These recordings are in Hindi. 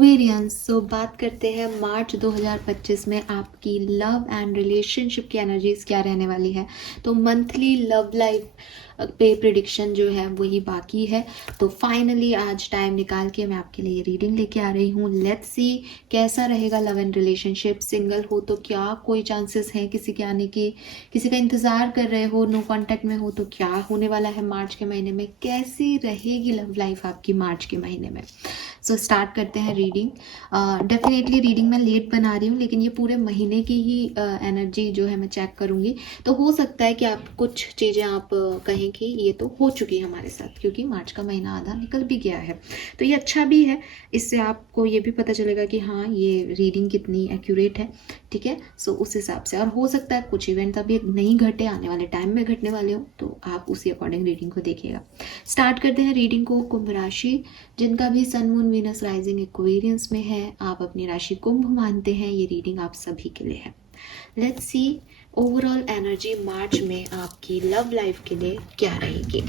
एक्वेरियंस। सो बात करते हैं मार्च 2025 में आपकी लव एंड रिलेशनशिप की एनर्जीज क्या रहने वाली है। तो मंथली लव लाइफ पे प्रिडिक्शन जो है वही बाकी है। तो फाइनली आज टाइम निकाल के मैं आपके लिए रीडिंग लेके आ रही हूँ। लेट्स सी कैसा रहेगा लव एंड रिलेशनशिप। सिंगल हो तो क्या कोई चांसेस हैं किसी के आने के, किसी का इंतज़ार कर रहे हो, नो कांटेक्ट में हो तो क्या होने वाला है मार्च के महीने में, कैसी रहेगी लव लाइफ आपकी मार्च के महीने में। सो स्टार्ट करते हैं रीडिंग। डेफिनेटली रीडिंग मैं लेट बना रही हूँ, लेकिन ये पूरे महीने की ही एनर्जी जो है मैं चेक करूँगी। तो हो सकता है कि आप कुछ चीज़ें आप कहें कि ये तो हो चुकी है हमारे साथ, क्योंकि मार्च का महीना आधा निकल भी गया है। तो ये अच्छा भी है, इससे आपको ये भी पता चलेगा कि हाँ ये रीडिंग कितनी एक्यूरेट है। ठीक है, सो उस हिसाब से। और हो सकता है कुछ इवेंट अभी नहीं घटे, आने वाले टाइम में घटने वाले हो, तो आप उसी अकॉर्डिंग रीडिंग को देखिएगा। स्टार्ट करते हैं रीडिंग को। कुंभ राशि, जिनका भी sun moon Venus rising Aquarians में है, आप अपनी राशि कुंभ मानते हैं, ये रीडिंग आप सभी के लिए है। लेट्स सी ओवरऑल एनर्जी मार्च में आपकी लव लाइफ के लिए क्या रहेगी।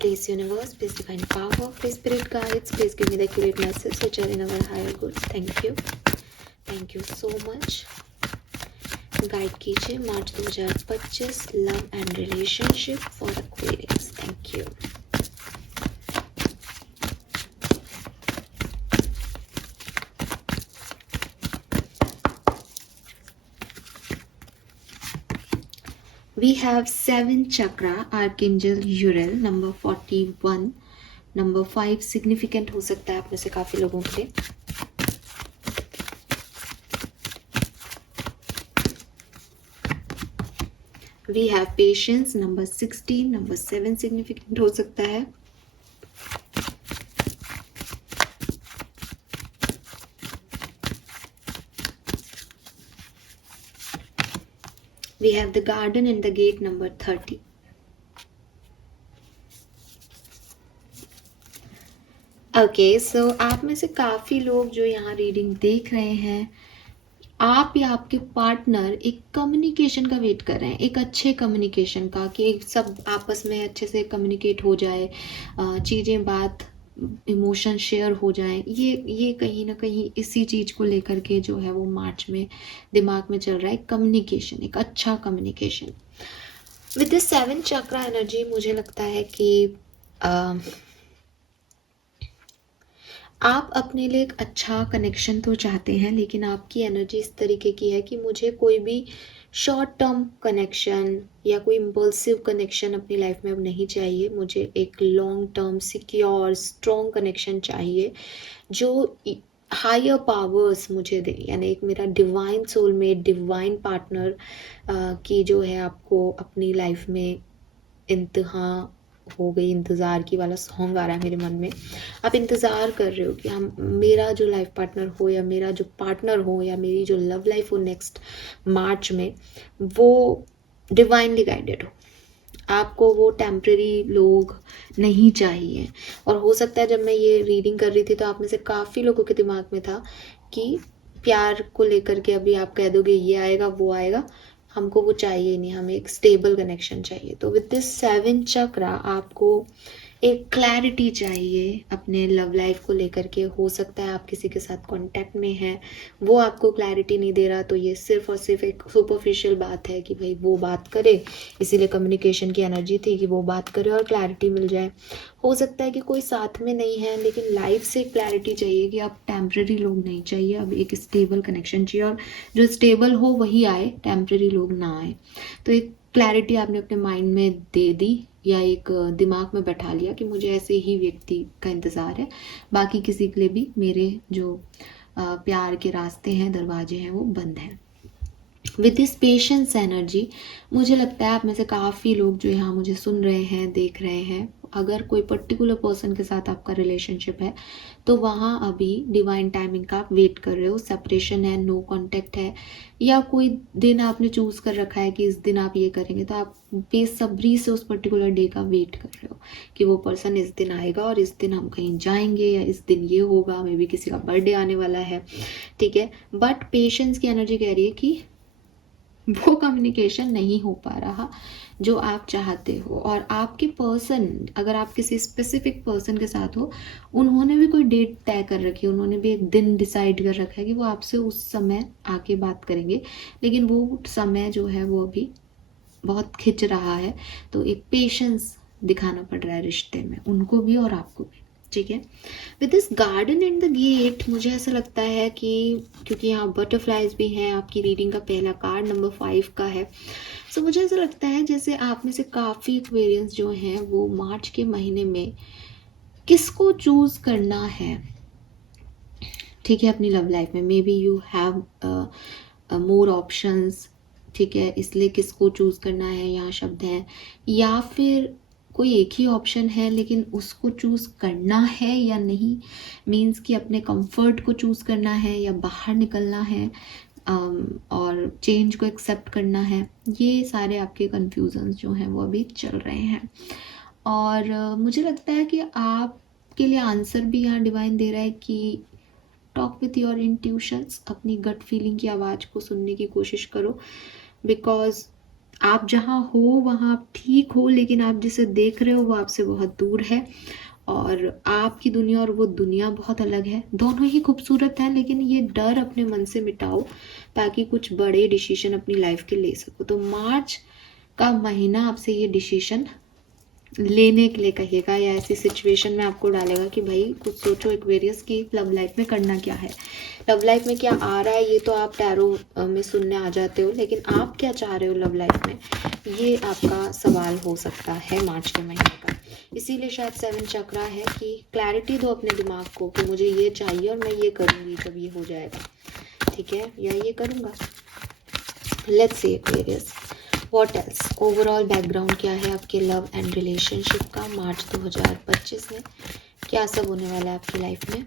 Please universe, please divine power, please spirit guides, please give me the accurate message which are in our higher goods. Thank you so much. Guide कीजिए मार्च 2025 love and relationship for Aquarians. Thank you. We have 7 chakra, Archangel Uriel, number 41, number 5 significant हो सकता है आप में से काफी लोगों के लिए। We have patience, number 16, number 7 significant हो सकता है। We have the garden and the gate, number 30. Okay, सो आप में से काफ़ी लोग जो यहाँ रीडिंग देख रहे हैं, आप या आपके पार्टनर एक कम्युनिकेशन का वेट कर रहे हैं, एक अच्छे कम्युनिकेशन का, कि सब आपस में अच्छे से कम्युनिकेट हो जाए, चीज़ें, बात, इमोशन शेयर हो जाए। ये कहीं ना कहीं इसी चीज़ को लेकर के जो है वो मार्च में दिमाग में चल रहा है, कम्युनिकेशन, एक अच्छा communication. With this 7 chakra energy मुझे लगता है कि आप अपने लिए एक अच्छा कनेक्शन तो चाहते हैं, लेकिन आपकी एनर्जी इस तरीके की है कि मुझे कोई भी शॉर्ट टर्म कनेक्शन या कोई इम्पल्सिव कनेक्शन अपनी लाइफ में अब नहीं चाहिए। मुझे एक long term secure strong connection चाहिए जो हायर पावर्स मुझे दे, यानी एक मेरा डिवाइन सोलमेट, डिवाइन पार्टनर की जो है आपको अपनी लाइफ में इंतहा हो गई। इंतज़ार की वाला सॉन्ग आ रहा है मेरे मन में। आप इंतज़ार कर रहे हो कि हम, मेरा जो लाइफ पार्टनर हो या मेरा जो पार्टनर हो या मेरी जो लव लाइफ हो नेक्स्ट मार्च में, वो डिवाइनली गाइडेड हो। आपको वो टेम्परेरी लोग नहीं चाहिए। और हो सकता है जब मैं ये रीडिंग कर रही थी तो आप में से काफ़ी लोगों के दिमाग में था कि प्यार को लेकर के अभी आप कह दोगे ये आएगा वो आएगा, हमको वो चाहिए नहीं, हमें एक स्टेबल कनेक्शन चाहिए। तो विद दिस 7 चक्रा आपको एक क्लैरिटी चाहिए अपने लव लाइफ को लेकर के। हो सकता है आप किसी के साथ कांटेक्ट में हैं, वो आपको क्लैरिटी नहीं दे रहा, तो ये सिर्फ और सिर्फ एक सुपरफिशियल बात है कि भाई वो बात करे, इसीलिए कम्युनिकेशन की एनर्जी थी कि वो बात करे और क्लैरिटी मिल जाए। हो सकता है कि कोई साथ में नहीं है, लेकिन लाइफ से क्लैरिटी चाहिए कि अब टेम्प्रेरी लोग नहीं चाहिए, अब एक स्टेबल कनेक्शन चाहिए, और जो स्टेबल हो वही आए, टेम्प्रेरी लोग ना आए। तो एक क्लैरिटी आपने अपने माइंड में दे दी या एक दिमाग में बैठा लिया कि मुझे ऐसे ही व्यक्ति का इंतज़ार है, बाकी किसी के लिए भी मेरे जो प्यार के रास्ते हैं, दरवाजे हैं, वो बंद हैं। विद दिस पेशेंस एनर्जी मुझे लगता है आप में से काफ़ी लोग जो यहाँ मुझे सुन रहे हैं, देख रहे हैं, अगर कोई पर्टिकुलर पर्सन के साथ आपका रिलेशनशिप है तो वहाँ अभी डिवाइन टाइमिंग का आप वेट कर रहे हो। सेपरेशन है, नो कांटेक्ट है, या कोई दिन आपने चूज़ कर रखा है कि इस दिन आप ये करेंगे, तो आप बेसब्री से उस पर्टिकुलर डे का वेट कर रहे हो कि वो पर्सन इस दिन आएगा और इस दिन हम कहीं जाएंगे, या इस दिन ये होगा, मे बी किसी का बर्थडे आने वाला है। ठीक है, बट पेशेंस की एनर्जी कह रही है कि वो कम्युनिकेशन नहीं हो पा रहा जो आप चाहते हो। और आपके पर्सन, अगर आप किसी स्पेसिफिक पर्सन के साथ हो, उन्होंने भी कोई डेट तय कर रखी है, उन्होंने भी एक दिन डिसाइड कर रखा है कि वो आपसे उस समय आके बात करेंगे, लेकिन वो समय जो है वो अभी बहुत खिंच रहा है। तो एक पेशेंस दिखाना पड़ रहा है रिश्ते में, उनको भी और आपको भी, ठीक है। With this garden and the gate, मुझे ऐसा लगता है कि क्योंकि यहाँ बटरफ्लाइज भी हैं, आपकी रीडिंग का पहला कार्ड नंबर 5 का है, सो मुझे ऐसा लगता है जैसे आप में से काफ़ी एक्वेरियंस जो हैं वो मार्च के महीने में किसको चूज करना है, ठीक है, अपनी लव लाइफ में। May be you have more options, ठीक है, इसलिए किसको चूज करना है यहाँ शब्द है, या फिर कोई एक ही ऑप्शन है लेकिन उसको चूज करना है या नहीं, मीन्स कि अपने कंफर्ट को चूज करना है या बाहर निकलना है, और चेंज को एक्सेप्ट करना है। ये सारे आपके कन्फ्यूजन्स जो हैं वो अभी चल रहे हैं। और मुझे लगता है कि आपके लिए आंसर भी यहाँ डिवाइन दे रहा है कि टॉक विथ योर इंट्यूशंस, अपनी गट फीलिंग की आवाज़ को सुनने की कोशिश करो, बिकॉज आप जहाँ हो वहाँ आप ठीक हो, लेकिन आप जिसे देख रहे हो वो आपसे बहुत दूर है, और आपकी दुनिया और वो दुनिया बहुत अलग है। दोनों ही खूबसूरत हैं, लेकिन ये डर अपने मन से मिटाओ ताकि कुछ बड़े डिसीजन अपनी लाइफ के ले सको। तो मार्च का महीना आपसे ये डिसीजन लेने के लिए कहेगा, या ऐसी सिचुएशन में आपको डालेगा कि भाई कुछ सोचो एक्वेरियस की लव लाइफ में करना क्या है, लव लाइफ में क्या आ रहा है। ये तो आप टैरो में सुनने आ जाते हो, लेकिन आप क्या चाह रहे हो लव लाइफ में, ये आपका सवाल हो सकता है मार्च के महीने का। इसीलिए शायद 7 चक्रा है कि क्लैरिटी दो अपने दिमाग को कि मुझे ये चाहिए और मैं ये करूँगी जब ये हो जाएगा, ठीक है, या ये करूँगा। Let's see Aquarius, what else, overall background क्या है आपके लव एंड रिलेशनशिप का मार्च 2025 में, क्या सब होने वाला है आपकी लाइफ में।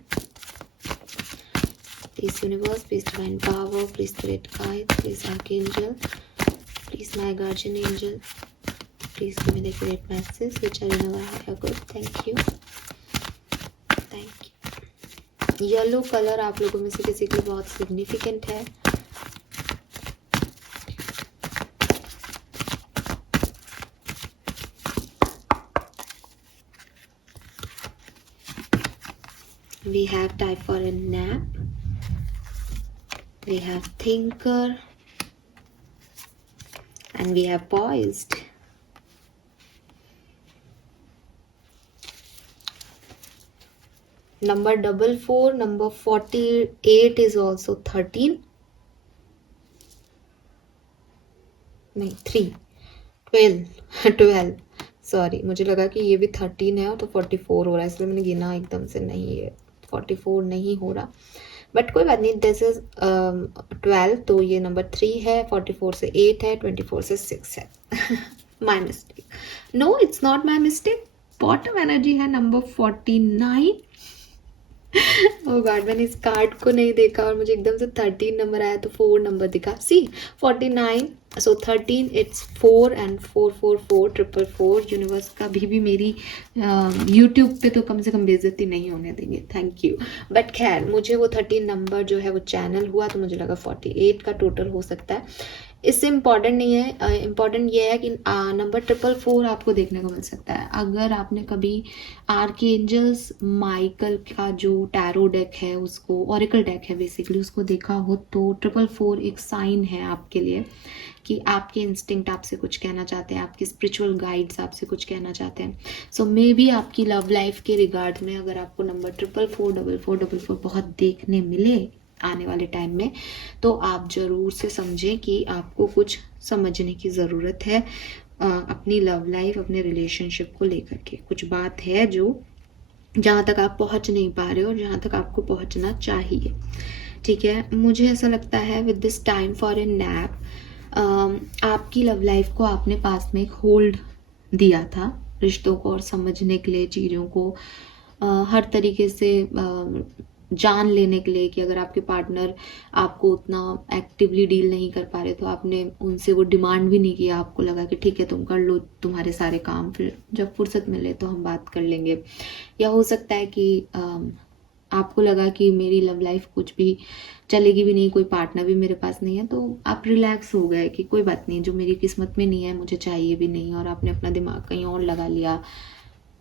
Please universe, please divine power, please spirit guide, please archangel, please my guardian angel, please give me the accurate message which are in our higher good. Thank you, thank you. Yellow colour आप लोगों में से किसी के लिए बहुत सिग्निफिकेंट है। We have time for a nap. We have thinker. And we have poised. Number 44, number 48 is also 13. नहीं 3, 12 सॉरी, मुझे लगा कि ये भी 13 है और तो 44 हो रहा है, इसलिए मैंने गिना एकदम से, नहीं है 44 नहीं हो रहा, बट कोई बात नहीं। दिस इज 12, तो ये नंबर 3 है, 44 से 8 है, 24 से 6 है। My mistake, no it's not my mistake. Bottom energy है नंबर 49। ओ गॉड, मैंने इस कार्ड को नहीं देखा और मुझे एकदम से 13 नंबर आया तो 4 नंबर दिखा। सी 49, सो 13 इट्स 4 एंड 444 444। यूनिवर्स का भी मेरी यूट्यूब पे तो कम से कम बेइज्जती नहीं होने देंगे, थैंक यू। बट खैर, मुझे वो 13 नंबर जो है वो चैनल हुआ तो मुझे लगा 48 का टोटल हो सकता है। इससे इम्पॉर्टेंट नहीं है, इम्पॉर्टेंट ये है कि नंबर 444 आपको देखने को मिल सकता है। अगर आपने कभी आर्कएंजल्स माइकल का जो टैरो डेक है, उसको ऑरिकल डेक है बेसिकली, उसको देखा हो तो 444 एक साइन है आपके लिए कि आपके इंस्टिंक्ट आपसे कुछ कहना चाहते हैं, आपके स्पिरिचुअल गाइड्स आपसे कुछ कहना चाहते हैं। सो मे बी आपकी लव लाइफ के रिगार्ड में अगर आपको नंबर 444 बहुत देखने मिले आने वाले टाइम में, तो आप ज़रूर से समझें कि आपको कुछ समझने की ज़रूरत है अपनी लव लाइफ, अपने रिलेशनशिप को लेकर के। कुछ बात है जो जहाँ तक आप पहुँच नहीं पा रहे हो और जहाँ तक आपको पहुँचना चाहिए, ठीक है। मुझे ऐसा लगता है with this time for a nap, आपकी लव लाइफ को आपने पास में एक होल्ड दिया था रिश्तों को और समझने के लिए, चीज़ों को हर तरीके से जान लेने के लिए कि अगर आपके पार्टनर आपको उतना एक्टिवली डील नहीं कर पा रहे तो आपने उनसे वो डिमांड भी नहीं किया, आपको लगा कि ठीक है तुम कर लो तुम्हारे सारे काम, फिर जब फुर्सत मिले तो हम बात कर लेंगे। या हो सकता है कि आपको लगा कि मेरी लव लाइफ कुछ भी चलेगी भी नहीं, कोई पार्टनर भी मेरे पास नहीं है, तो आप रिलैक्स हो गए कि कोई बात नहीं, जो मेरी किस्मत में नहीं है मुझे चाहिए भी नहीं, और आपने अपना दिमाग कहीं और लगा लिया,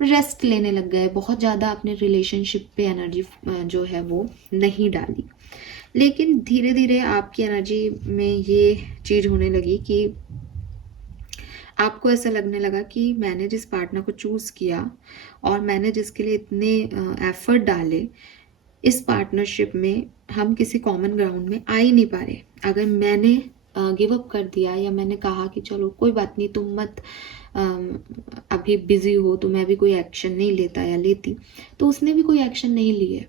रेस्ट लेने लग गए, बहुत ज़्यादा आपने रिलेशनशिप पे एनर्जी जो है वो नहीं डाली। लेकिन धीरे धीरे आपकी एनर्जी में ये चीज़ होने लगी कि आपको ऐसा लगने लगा कि मैंने जिस पार्टनर को चूज़ किया और मैंने जिसके लिए इतने एफर्ट डाले, इस पार्टनरशिप में हम किसी कॉमन ग्राउंड में आ ही नहीं पा रहे। अगर मैंने गिव अप कर दिया या मैंने कहा कि चलो कोई बात नहीं, तुम मत अभी बिजी हो, तो मैं भी कोई एक्शन नहीं लेता या लेती, तो उसने भी कोई एक्शन नहीं लिए।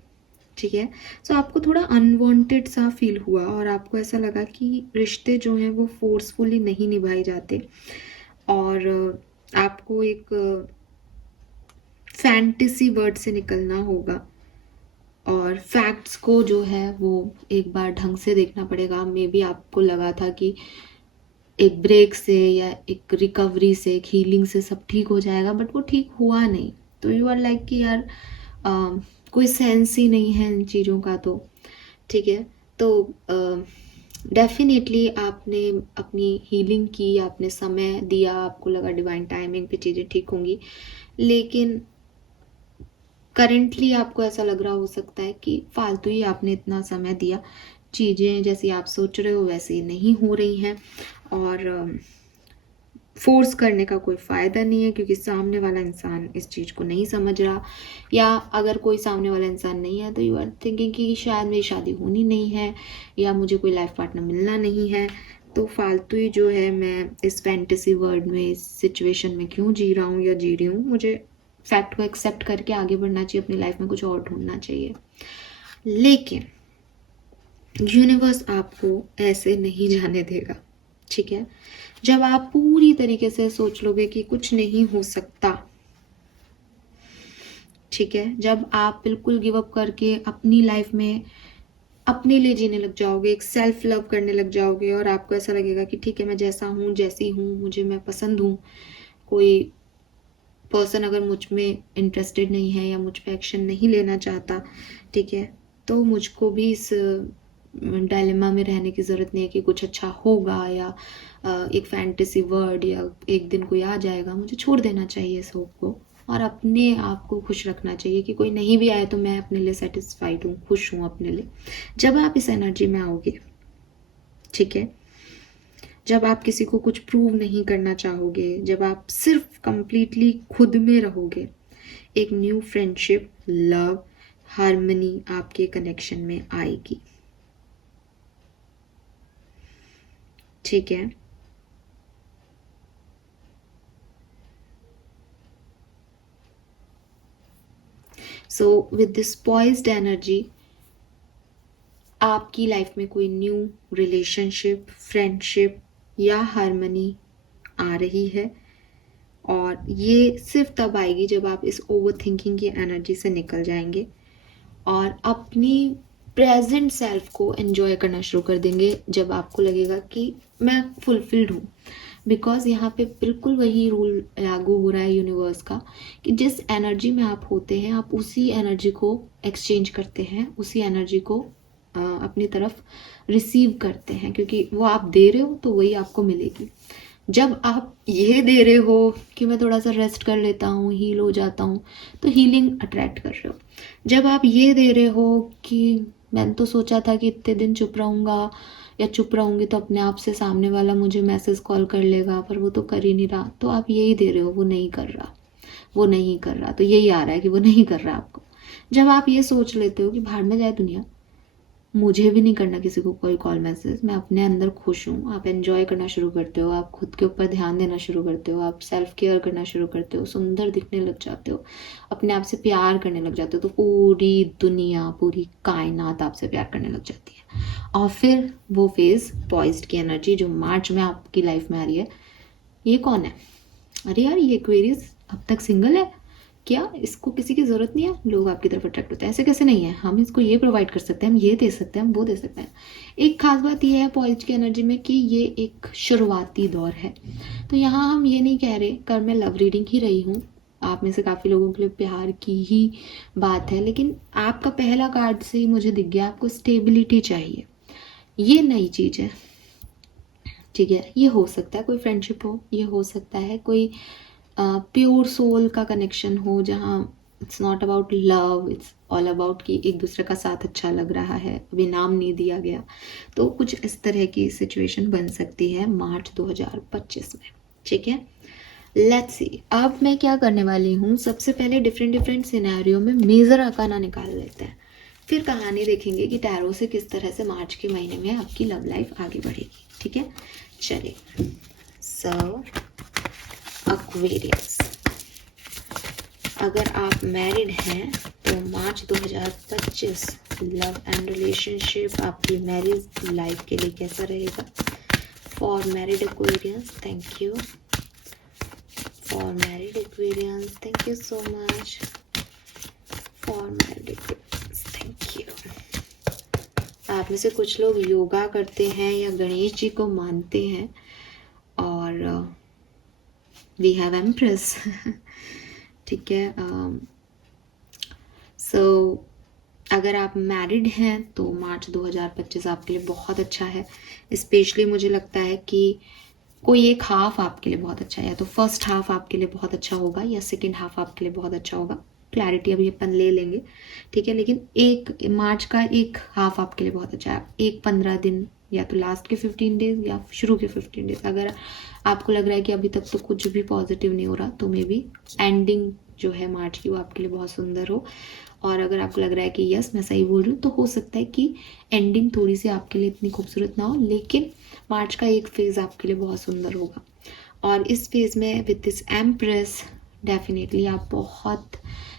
ठीक है, सो आपको थोड़ा अनवांटेड सा फील हुआ और आपको ऐसा लगा कि रिश्ते जो हैं वो फोर्सफुली नहीं निभाए जाते, और आपको एक फैंटेसी वर्ड से निकलना होगा और फैक्ट्स को जो है वो एक बार ढंग से देखना पड़ेगा। मे बी आपको लगा था कि एक ब्रेक से या एक रिकवरी से, एक हीलिंग से सब ठीक हो जाएगा, बट वो ठीक हुआ नहीं। तो यू आर लाइक कि यार कोई सेंस ही नहीं है इन चीज़ों का। तो ठीक है, तो डेफिनेटली आपने अपनी हीलिंग की, आपने समय दिया, आपको लगा डिवाइन टाइमिंग पे चीज़ें ठीक होंगी, लेकिन करेंटली आपको ऐसा लग रहा हो सकता है कि फालतू ही आपने इतना समय दिया, चीज़ें जैसी आप सोच रहे हो वैसी नहीं हो रही हैं, और फोर्स करने का कोई फ़ायदा नहीं है, क्योंकि सामने वाला इंसान इस चीज़ को नहीं समझ रहा, या अगर कोई सामने वाला इंसान नहीं है तो यू आर थिंकिंग कि शायद मेरी शादी होनी नहीं है या मुझे कोई लाइफ पार्टनर मिलना नहीं है, तो फालतू ही जो है मैं इस फैंटेसी वर्ल्ड में, इस सिचुएशन में क्यों जी रहा हूँ या जी रही हूँ। मुझे फैक्ट को एक्सेप्ट करके आगे बढ़ना चाहिए, अपनी लाइफ में कुछ और ढूंढना चाहिए। लेकिन यूनिवर्स आपको ऐसे नहीं जाने देगा। ठीक है, जब आप पूरी तरीके से सोच लोगे कि कुछ नहीं हो सकता, ठीक है, जब आप बिल्कुल गिव अप करके अपनी लाइफ में अपने लिए जीने लग जाओगे, एक सेल्फ लव करने लग जाओगे, और आपको ऐसा लगेगा कि ठीक है, मैं जैसा हूँ, जैसी हूँ, मुझे, मैं पसंद हूँ, कोई पर्सन अगर मुझ में इंटरेस्टेड नहीं है या मुझ पे एक्शन नहीं लेना चाहता, ठीक है, तो मुझको भी इस डायलेमा में रहने की ज़रूरत नहीं है कि कुछ अच्छा होगा या एक फैंटेसी वर्ड या एक दिन कोई आ जाएगा। मुझे छोड़ देना चाहिए इस होप को और अपने आप को खुश रखना चाहिए कि कोई नहीं भी आए तो मैं अपने लिए सेटिस्फाइड हूँ, खुश हूँ अपने लिए। जब आप इस एनर्जी में आओगे, ठीक है, जब आप किसी को कुछ प्रूव नहीं करना चाहोगे, जब आप सिर्फ कंप्लीटली खुद में रहोगे, एक न्यू फ्रेंडशिप, लव, हार्मनी आपके कनेक्शन में आएगी। ठीक है, so with this poised energy आपकी लाइफ में कोई न्यू रिलेशनशिप, फ्रेंडशिप या हार्मनी आ रही है, और ये सिर्फ तब आएगी जब आप इस ओवर थिंकिंग की एनर्जी से निकल जाएंगे और अपनी प्रेजेंट सेल्फ को एंजॉय करना शुरू कर देंगे, जब आपको लगेगा कि मैं फुलफिल्ड हूँ। बिकॉज यहाँ पे बिल्कुल वही रूल लागू हो रहा है यूनिवर्स का कि जिस एनर्जी में आप होते हैं, आप उसी एनर्जी को एक्सचेंज करते हैं, उसी एनर्जी को अपनी तरफ रिसीव करते हैं, क्योंकि वो आप दे रहे हो तो वही आपको मिलेगी। जब आप ये दे रहे हो कि मैं थोड़ा सा रेस्ट कर लेता हूँ, हील हो जाता हूँ, तो हीलिंग अट्रैक्ट कर रहे हो। जब आप ये दे रहे हो कि मैंने तो सोचा था कि इतने दिन चुप रहूँगा या चुप रहूँगी तो अपने आप से सामने वाला मुझे मैसेज कॉल कर लेगा, पर वो तो कर ही नहीं रहा, तो आप यही दे रहे हो, वो नहीं कर रहा, वो नहीं कर रहा, तो यही आ रहा है कि वो नहीं कर रहा आपको। जब आप ये सोच लेते हो कि भाड़ में जाए दुनिया, मुझे भी नहीं करना किसी को कोई कॉल मैसेज, मैं अपने अंदर खुश हूँ, आप एंजॉय करना शुरू करते हो, आप खुद के ऊपर ध्यान देना शुरू करते हो, आप सेल्फ केयर करना शुरू करते हो, सुंदर दिखने लग जाते हो, अपने आप से प्यार करने लग जाते हो, तो पूरी दुनिया, पूरी कायनात आपसे प्यार करने लग जाती है। और फिर वो फेज पॉइज्ड की एनर्जी जो मार्च में आपकी लाइफ में आ रही है, ये कौन है? अरे यार, ये एक्वेरियस अब तक सिंगल है क्या? इसको किसी की ज़रूरत नहीं है, लोग आपकी तरफ अट्रैक्ट होते हैं। ऐसे कैसे नहीं है? हम इसको ये प्रोवाइड कर सकते हैं, हम ये दे सकते हैं, हम वो दे सकते हैं। एक खास बात ये है पॉइज्ड की एनर्जी में कि ये एक शुरुआती दौर है, तो यहाँ हम ये नहीं कह रहे, कर मैं लव रीडिंग ही रही हूँ, आप में से काफ़ी लोगों के लिए प्यार की ही बात है, लेकिन आपका पहला कार्ड से ही मुझे दिख गया आपको स्टेबिलिटी चाहिए। ये नई चीज़ है, ठीक है। ये हो सकता है कोई फ्रेंडशिप हो, ये हो सकता है कोई प्योर सोल का कनेक्शन हो, जहाँ it's not about love, it's all about कि एक दूसरे का साथ अच्छा लग रहा है, अभी नाम नहीं दिया गया। तो कुछ इस तरह की सिचुएशन बन सकती है मार्च 2025 में, ठीक है। लेट्स सी, अब मैं क्या करने वाली हूँ, सबसे पहले डिफरेंट डिफरेंट सिनेरियो में मेजर आर्काना निकाल लेते हैं, फिर कहानी देखेंगे कि टैरो से किस तरह से मार्च के महीने में आपकी लव लाइफ आगे बढ़ेगी, ठीक है। चलिए, सो एक्वेरियस, अगर आप मैरिड हैं तो मार्च 2025 लव एंड रिलेशनशिप आपकी मैरिज लाइफ के लिए कैसा रहेगा। For married Aquarians, thank you. For married Aquarians, thank you so much. For married Aquarians, thank you. आप में से कुछ लोग योगा करते हैं या गणेश जी को मानते हैं, और वी हैव एम्प्रेस, ठीक है। सो अगर आप मैरिड हैं तो मार्च 2025 आपके लिए बहुत अच्छा है। स्पेशली मुझे लगता है कि कोई एक हाफ आपके लिए बहुत अच्छा है, या तो फर्स्ट हाफ आपके लिए बहुत अच्छा होगा या सेकंड हाफ आपके लिए बहुत अच्छा होगा। क्लैरिटी अभी अपन ले लेंगे, ठीक है। लेकिन एक मार्च का एक हाफ आपके लिए बहुत अच्छा है। एक 15 दिन, या तो लास्ट के 15 डेज या शुरू के 15 डेज। अगर आपको लग रहा है कि अभी तक तो कुछ भी पॉजिटिव नहीं हो रहा, तो मे बी एंडिंग जो है मार्च की वो आपके लिए बहुत सुंदर हो। और अगर आपको लग रहा है कि यस मैं सही बोल रही हूँ, तो हो सकता है कि एंडिंग थोड़ी सी आपके लिए इतनी खूबसूरत ना हो, लेकिन मार्च का एक फेज़ आपके लिए बहुत सुंदर होगा। और इस फेज़ में विद दिस एम्प्रेस डेफिनेटली आप बहुत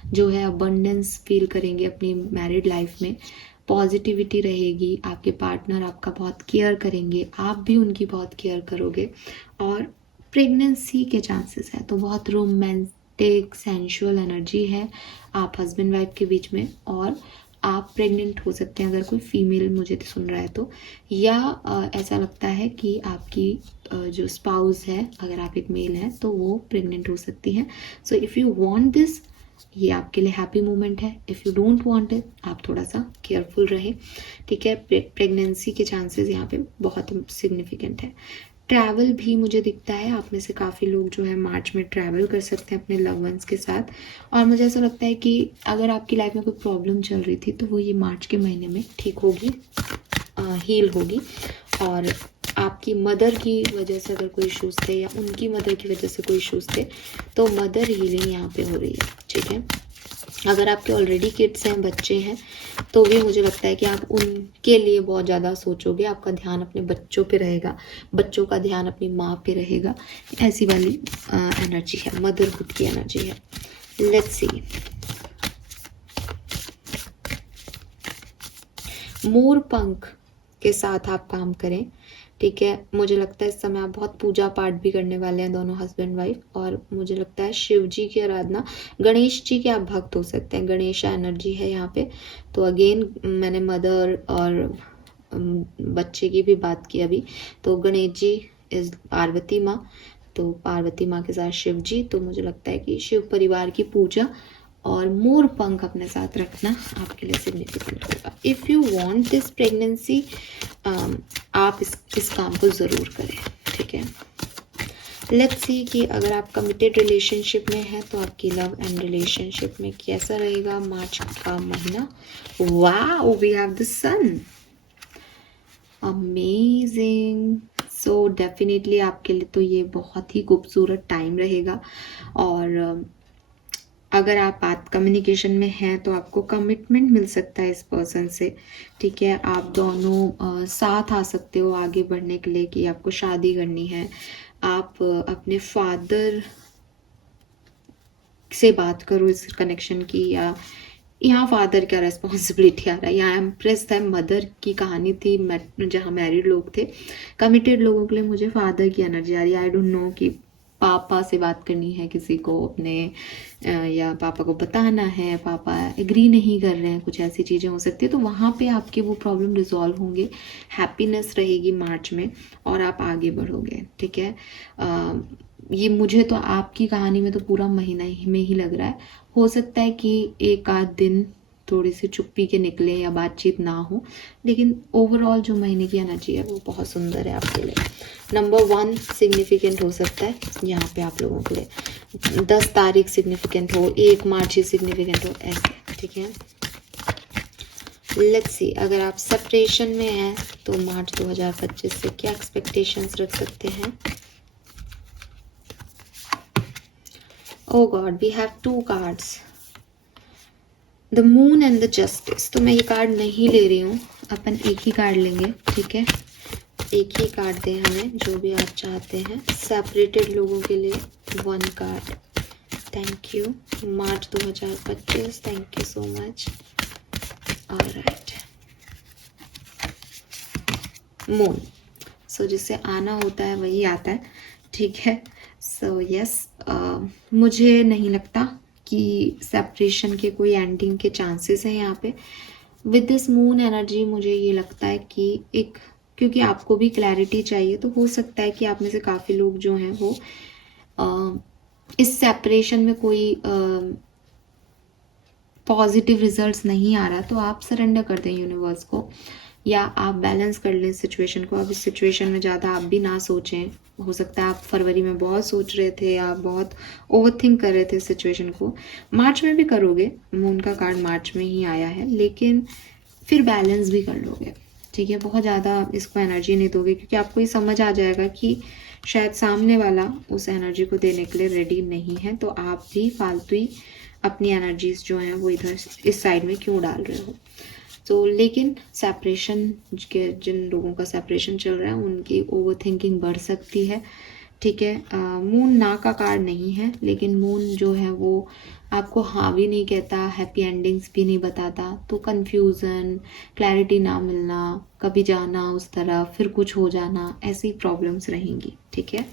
जो है अबंडेंस फील करेंगे अपनी मैरिड लाइफ में। पॉजिटिविटी रहेगी, आपके पार्टनर आपका बहुत केयर करेंगे, आप भी उनकी बहुत केयर करोगे। और प्रेगनेंसी के चांसेस है, तो बहुत रोमांटिक सेंशुअल एनर्जी है आप हस्बैंड वाइफ के बीच में। और आप प्रेग्नेंट हो सकते हैं अगर कोई फीमेल मुझे तो सुन रहा है तो, या ऐसा लगता है कि आपकी जो स्पाउस है, अगर आप एक मेल हैं तो वो प्रेग्नेंट हो सकती हैं। So if you want this, ये आपके लिए हैप्पी मोमेंट है। If you don't want it, आप थोड़ा सा केयरफुल रहें, ठीक है। प्रेगनेंसी के चांसेस यहाँ पे बहुत सिग्निफिकेंट है। ट्रैवल भी मुझे दिखता है, आप में से काफ़ी लोग जो है मार्च में ट्रैवल कर सकते हैं अपने लव वंस के साथ। और मुझे ऐसा लगता है कि अगर आपकी लाइफ में कोई प्रॉब्लम चल रही थी तो वो ये मार्च के महीने में ठीक होगी, हील होगी। और आपकी मदर की वजह से अगर कोई इश्यूज़ थे, या उनकी मदर की वजह से कोई इश्यूज़ थे, तो मदर हीलिंग यहाँ पे हो रही है, ठीक है। अगर आपके ऑलरेडी किड्स हैं, बच्चे हैं, तो भी मुझे लगता है कि आप उनके लिए बहुत ज़्यादा सोचोगे, आपका ध्यान अपने बच्चों पे रहेगा, बच्चों का ध्यान अपनी माँ पे रहेगा। ऐसी वाली एनर्जी है, मदरहुड की एनर्जी है। लेट्स सी, मोर पंख के साथ आप काम करें, ठीक है। मुझे लगता है इस समय आप बहुत पूजा पाठ भी करने वाले हैं दोनों हस्बैंड वाइफ। और मुझे लगता है शिव जी की आराधना, गणेश जी के आप भक्त हो सकते हैं, गणेशा एनर्जी है यहाँ पे। तो अगेन मैंने मदर और बच्चे की भी बात की अभी, तो गणेश जी इज पार्वती माँ, तो पार्वती माँ के साथ शिव जी। तो मुझे लगता है कि शिव परिवार की पूजा और मोर पंख अपने साथ रखना आपके लिए सिग्निफिकेंट होगा। If you want this pregnancy, आप इस काम को ज़रूर करें, ठीक है। लेट्स सी कि अगर आप कमिटेड रिलेशनशिप में हैं तो आपकी लव एंड रिलेशनशिप में कैसा रहेगा मार्च का महीना। Wow, we have the sun, amazing. So definitely आपके लिए तो ये बहुत ही खूबसूरत टाइम रहेगा। और अगर आप बात कम्युनिकेशन में हैं तो आपको कमिटमेंट मिल सकता है इस पर्सन से, ठीक है। आप दोनों साथ आ सकते हो आगे बढ़ने के लिए कि आपको शादी करनी है। आप अपने फादर से बात करो इस कनेक्शन की, या यहाँ फादर का रेस्पॉन्सिबिलिटी आ रहा है। यहाँ एम्प्रेस है, मदर की कहानी थी जहाँ मैरिड लोग थे। कमिटेड लोगों के लिए मुझे फादर की एनर्जी आ रही है। आई डोंट नो कि पापा से बात करनी है किसी को अपने, या पापा को बताना है, पापा एग्री नहीं कर रहे हैं, कुछ ऐसी चीज़ें हो सकती है। तो वहाँ पे आपके वो प्रॉब्लम रिजॉल्व होंगे, हैप्पीनेस रहेगी मार्च में और आप आगे बढ़ोगे, ठीक है। ये मुझे तो आपकी कहानी में तो पूरा महीना ही में ही लग रहा है। हो सकता है कि एक आध दिन थोड़ी सी चुप्पी के निकले या बातचीत ना हो, लेकिन ओवरऑल जो महीने की एनर्जी है वो बहुत सुंदर है आपके लिए। नंबर 1 सिग्निफिकेंट हो सकता है यहाँ पे आप लोगों के लिए। 10 तारीख सिग्निफिकेंट हो, 1 मार्च ही सिग्निफिकेंट हो, ऐसे, ठीक है। लेट्स सी, अगर आप सेपरेशन में हैं तो मार्च 2025 से क्या एक्सपेक्टेशंस रख सकते हैं। Oh God, we have 2 cards, the moon and the justice. तो मैं ये कार्ड नहीं ले रही हूँ, अपन एक ही कार्ड लेंगे, ठीक है। एक ही कार्ड दें हमें, जो भी आप चाहते हैं। सेपरेटेड लोगों के लिए 1 card. Thank you. March 2025, thank you so much. Alright, moon. So जिससे आना होता है वही आता है, ठीक है। सो यस, मुझे नहीं लगता कि सेपरेशन के कोई एंडिंग के चांसेस हैं यहाँ पे। विद दिस मून एनर्जी मुझे ये लगता है कि एक, क्योंकि आपको भी क्लैरिटी चाहिए, तो हो सकता है कि आप में से काफ़ी लोग जो हैं वो इस सेपरेशन में कोई पॉजिटिव रिजल्ट्स नहीं आ रहा, तो आप सरेंडर कर दें यूनिवर्स को, या आप बैलेंस कर लें सिचुएशन को। अब इस सिचुएशन में ज़्यादा आप भी ना सोचें। हो सकता है आप फरवरी में बहुत सोच रहे थे, आप बहुत ओवरथिंक कर रहे थे सिचुएशन को, मार्च में भी करोगे, मून का कार्ड मार्च में ही आया है, लेकिन फिर बैलेंस भी कर लोगे, ठीक है। बहुत ज़्यादा इसको एनर्जी नहीं दोगे, क्योंकि आपको ये समझ आ जाएगा कि शायद सामने वाला उस एनर्जी को देने के लिए रेडी नहीं है, तो आप भी फालतू ही अपनी एनर्जीज जो हैं वो इधर इस साइड में क्यों डाल रहे हो। तो लेकिन सेपरेशन के, जिन लोगों का सेपरेशन चल रहा है उनकी ओवर थिंकिंग बढ़ सकती है, ठीक है। मून ना का कार्ड नहीं है, लेकिन मून जो है वो आपको हाँ भी नहीं कहता, हैप्पी एंडिंग्स भी नहीं बताता, तो कन्फ्यूज़न, क्लैरिटी ना मिलना, कभी जाना उस तरफ फिर कुछ हो जाना, ऐसी प्रॉब्लम्स रहेंगी, ठीक है।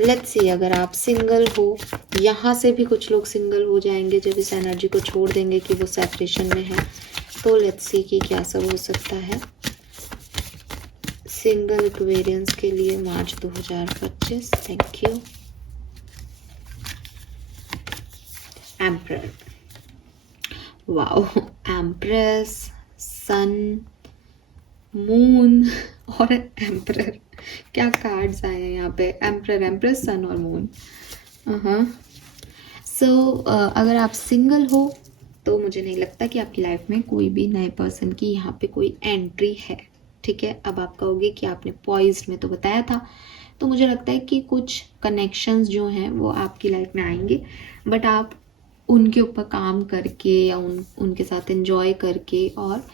लेट्स सी, अगर आप सिंगल हो, यहाँ से भी कुछ लोग सिंगल हो जाएंगे जब इस एनर्जी को छोड़ देंगे कि वो सेपरेशन में है, तो लेट्स सी कि क्या सब हो सकता है सिंगल एक्वेरियंस के लिए March 2025। Thank you. Emperor, wow, empress, sun, moon और एम्परर, क्या कार्ड्स आए हैं यहाँ पे। एम्परर, एम्प्रेस, सन और मून। सो अगर आप सिंगल हो तो मुझे नहीं लगता कि आपकी लाइफ में कोई भी नए पर्सन की यहाँ पे कोई एंट्री है, ठीक है। अब आप कहोगे कि आपने पॉइज्ड में तो बताया था, तो मुझे लगता है कि कुछ कनेक्शंस जो हैं वो आपकी लाइफ में आएंगे, बट आप उनके ऊपर काम करके या उनके साथ एंजॉय करके, और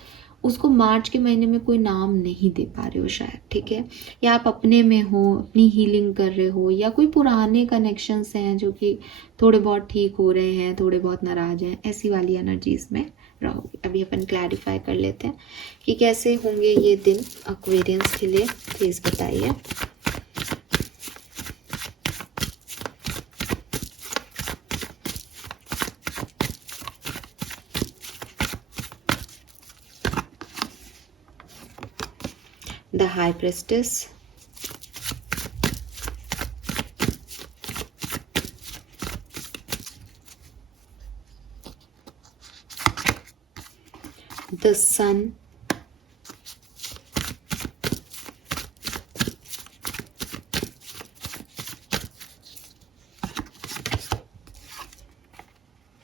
उसको मार्च के महीने में कोई नाम नहीं दे पा रहे हो शायद, ठीक है। या आप अपने में हो, अपनी हीलिंग कर रहे हो, या कोई पुराने कनेक्शंस हैं जो कि थोड़े बहुत ठीक हो रहे हैं, थोड़े बहुत नाराज हैं, ऐसी वाली एनर्जीज में रहोगे। अभी अपन क्लैरिफाई कर लेते हैं कि कैसे होंगे ये दिन एक्वेरियंस के लिए, प्लीज़ बताइए। The High Priestess, the Sun,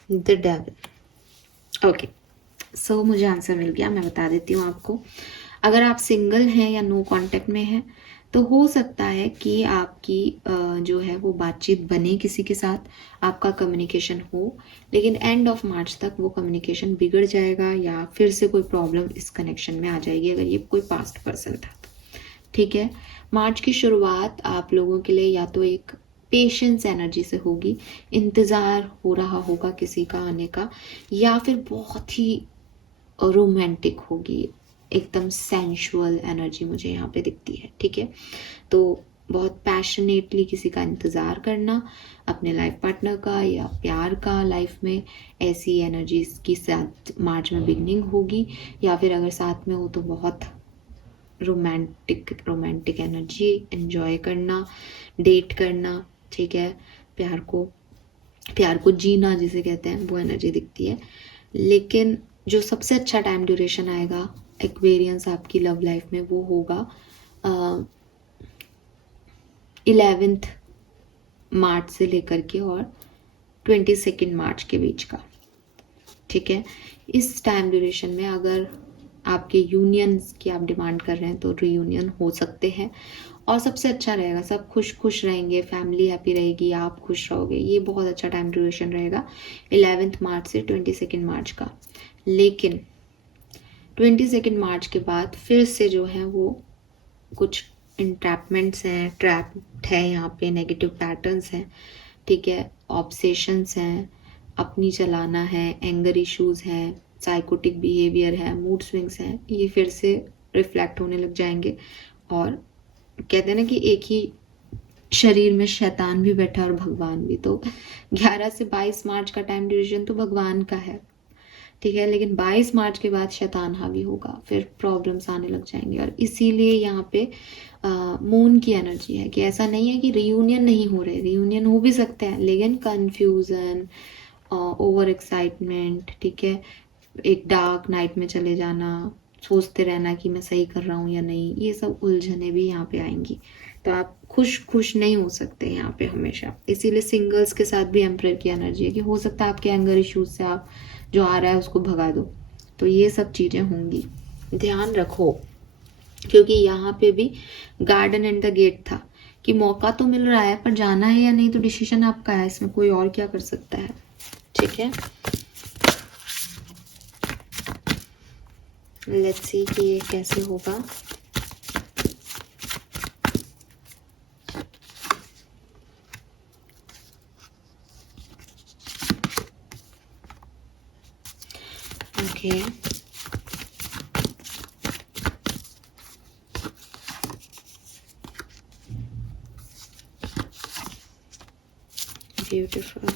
the Devil। Okay, so मुझे आंसर मिल गया, मैं बता देती हूँ आपको। अगर आप सिंगल हैं या नो कांटेक्ट में हैं तो हो सकता है कि आपकी जो है वो बातचीत बने किसी के साथ, आपका कम्युनिकेशन हो, लेकिन एंड ऑफ मार्च तक वो कम्युनिकेशन बिगड़ जाएगा, या फिर से कोई प्रॉब्लम इस कनेक्शन में आ जाएगी अगर ये कोई पास्ट पर्सन था तो, ठीक है। मार्च की शुरुआत आप लोगों के लिए या तो एक पेशेंस एनर्जी से होगी, इंतज़ार हो रहा होगा किसी का आने का, या फिर बहुत ही रोमांटिक होगी, एकदम सेंशुअल एनर्जी मुझे यहाँ पे दिखती है, ठीक है। तो बहुत पैशनेटली किसी का इंतज़ार करना, अपने लाइफ पार्टनर का या प्यार का लाइफ में, ऐसी एनर्जीज की साथ मार्च में बिगनिंग होगी। या फिर अगर साथ में हो तो बहुत रोमांटिक एनर्जी, एंजॉय करना, डेट करना, ठीक है, प्यार को जीना जिसे कहते हैं, वो एनर्जी दिखती है। लेकिन जो सबसे अच्छा टाइम ड्यूरेशन आएगा एक्वेरियंस आपकी लव लाइफ में, वो होगा 11th मार्च से लेकर के और 22 मार्च के बीच का। ठीक है, इस टाइम ड्यूरेशन में अगर आपके यूनियंस की आप डिमांड कर रहे हैं तो रीयूनियन हो सकते हैं, और सबसे अच्छा रहेगा, सब खुश रहेंगे, फैमिली हैप्पी रहेगी, आप खुश रहोगे। ये बहुत अच्छा टाइम ड्यूरेशन रहेगा 11th मार्च से 22 मार्च का। लेकिन 22 मार्च के बाद फिर से जो है वो कुछ इंट्रैपमेंट्स हैं, ट्रैप्ड है यहाँ पे, नेगेटिव पैटर्न्स हैं, ठीक है, ऑब्सेशंस हैं, अपनी चलाना है, एंगर इश्यूज हैं, साइकोटिक बिहेवियर है, मूड स्विंग्स हैं, ये फिर से रिफ्लेक्ट होने लग जाएंगे। और कहते हैं ना कि एक ही शरीर में शैतान भी बैठा और भगवान भी, तो 11 से 22 मार्च का टाइम ड्यूरेशन तो भगवान का है, ठीक है, लेकिन 22 मार्च के बाद शैतान हावी होगा, फिर प्रॉब्लम्स आने लग जाएंगे। और इसीलिए यहाँ पे मून की एनर्जी है कि ऐसा नहीं है कि रियूनियन नहीं हो रहे, रियूनियन हो भी सकते हैं, लेकिन कन्फ्यूज़न, ओवर एक्साइटमेंट, ठीक है, एक डार्क नाइट में चले जाना, सोचते रहना कि मैं सही कर रहा हूँ या नहीं, ये सब उलझने भी यहाँ पे आएंगी। तो आप खुश नहीं हो सकते यहाँ पे हमेशा। इसीलिए सिंगल्स के साथ भी एम्परर की एनर्जी है कि हो सकता है आपके एंगर इश्यूज से आप जो आ रहा है उसको भगा दो। तो ये सब चीज़ें होंगी, ध्यान रखो, क्योंकि यहाँ पे भी गार्डन एंड द गेट था कि मौका तो मिल रहा है, पर जाना है या नहीं तो डिसीजन आपका है, इसमें कोई और क्या कर सकता है। ठीक है, लेट्स सी कि ये कैसे होगा। Okay, beautiful.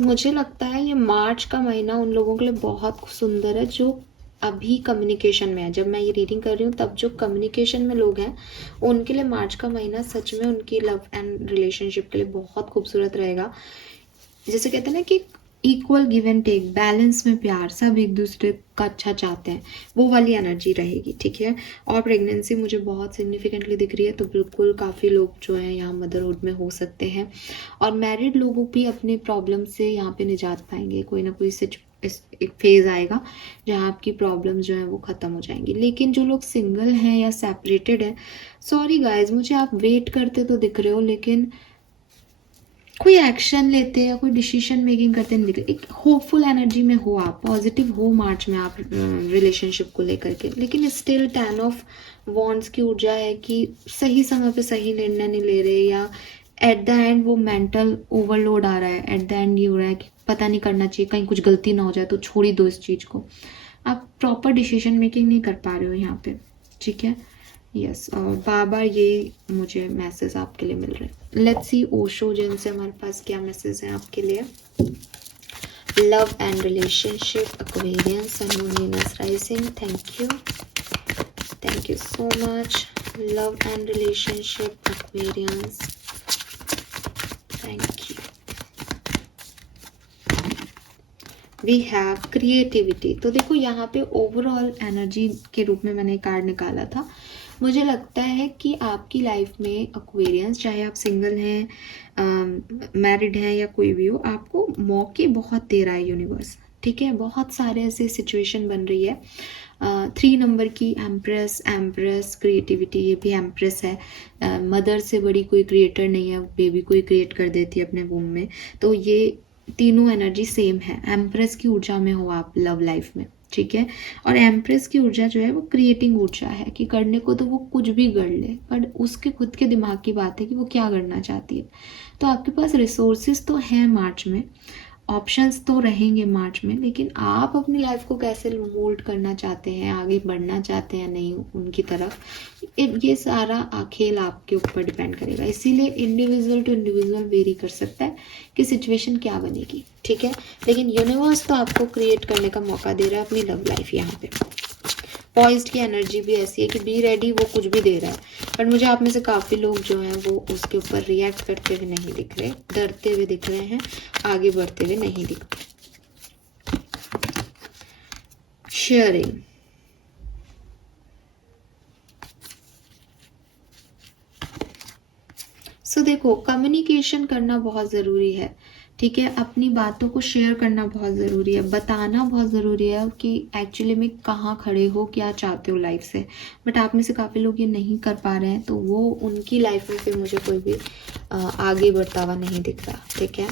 मुझे लगता है ये मार्च का महीना उन लोगों के लिए बहुत सुंदर है जो अभी कम्युनिकेशन में है। जब मैं ये रीडिंग कर रही हूँ तब जो कम्युनिकेशन में लोग हैं उनके लिए मार्च का महीना सच में उनकी लव एंड रिलेशनशिप के लिए बहुत खूबसूरत रहेगा। जैसे कहते हैं ना कि equal give and take, balance में प्यार, सब एक दूसरे का अच्छा चाहते हैं, वो वाली एनर्जी रहेगी। ठीक है, और प्रेगनेंसी मुझे बहुत सिग्निफिकेंटली दिख रही है, तो बिल्कुल काफ़ी लोग जो हैं यहाँ मदरहुड में हो सकते हैं, और मैरिड लोगों भी अपने प्रॉब्लम से यहाँ पे निजात पाएंगे। कोई ना कोई एक फेज़ आएगा जहाँ आपकी प्रॉब्लम्स जो हैं वो ख़त्म हो जाएंगी। लेकिन जो लोग सिंगल हैं या सेपरेटेड हैं, सॉरी गाइज, मुझे आप वेट करते तो दिख रहे हो लेकिन कोई एक्शन लेते या कोई डिसीजन मेकिंग करते नहीं दिख रहे। एक होपफुल एनर्जी में हो, आप पॉजिटिव हो मार्च में आप रिलेशनशिप को लेकर के, लेकिन स्टिल 10 ऑफ वॉन्ड्स की ऊर्जा है कि सही समय पे सही निर्णय नहीं ले रहे, या एट द एंड वो मेंटल ओवरलोड आ रहा है। एट द एंड ये हो रहा है कि पता नहीं करना चाहिए, कहीं कुछ गलती ना हो जाए तो छोड़ ही दो इस चीज़ को। आप प्रॉपर डिसीजन मेकिंग नहीं कर पा रहे हो यहाँ पे। ठीक है, यस, और बार बार ये मुझे मैसेज आपके लिए मिल रहे हैं। लेट्स सी ओशो जिनसे हमारे पास क्या मैसेज है आपके लिए। Love and relationship, Aquarian, sun, moon, Venus, rising. Thank you so much. Love and relationship, Aquarians, thank you. We have creativity. तो देखो यहाँ पे ओवरऑल एनर्जी के रूप में मैंने कार्ड निकाला था। मुझे लगता है कि आपकी लाइफ में एक्वेरियंस, चाहे आप सिंगल हैं, मैरिड हैं या कोई भी हो, आपको मौके बहुत दे रहा है यूनिवर्स। ठीक है, बहुत सारे ऐसे सिचुएशन बन रही है। 3 नंबर की एम्प्रेस क्रिएटिविटी, ये भी एम्प्रेस है। मदर से बड़ी कोई क्रिएटर नहीं है, बेबी कोई क्रिएट कर देती है अपने वूम में। तो ये तीनों एनर्जी सेम है, एम्प्रेस की ऊर्जा में हो आप लव लाइफ में। ठीक है। और एम्प्रेस की ऊर्जा जो है वो क्रिएटिंग ऊर्जा है कि करने को तो वो कुछ भी कर ले, पर उसके खुद के दिमाग की बात है कि वो क्या करना चाहती है। तो आपके पास रिसोर्सेज तो हैं मार्च में, ऑप्शंस तो रहेंगे मार्च में, लेकिन आप अपनी लाइफ को कैसे मोल्ड करना चाहते हैं, आगे बढ़ना चाहते हैं नहीं उनकी तरफ, ये सारा खेल आपके ऊपर डिपेंड करेगा। इसीलिए इंडिविजुअल टू इंडिविजुअल वेरी कर सकता है कि सिचुएशन क्या बनेगी, ठीक है। लेकिन यूनिवर्स तो आपको क्रिएट करने का मौका दे रहा है अपनी लव लाइफ। यहाँ पे पॉइज्ड की एनर्जी भी ऐसी है कि बी रेडी, वो कुछ भी दे रहा है, पर मुझे आप में से काफ़ी लोग जो हैं वो उसके ऊपर रिएक्ट करते हुए नहीं दिख रहे, डरते हुए दिख रहे हैं, आगे बढ़ते हुए नहीं दिख रहे। शेयरिंग, सो देखो कम्युनिकेशन करना बहुत ज़रूरी है, ठीक है। अपनी बातों को शेयर करना बहुत ज़रूरी है, बताना बहुत ज़रूरी है कि एक्चुअली में कहाँ खड़े हो, क्या चाहते हो लाइफ से। बट आप में से काफ़ी लोग ये नहीं कर पा रहे हैं, तो वो उनकी लाइफ में फिर मुझे कोई भी आगे बढ़ता हुआ नहीं दिख रहा, ठीक है।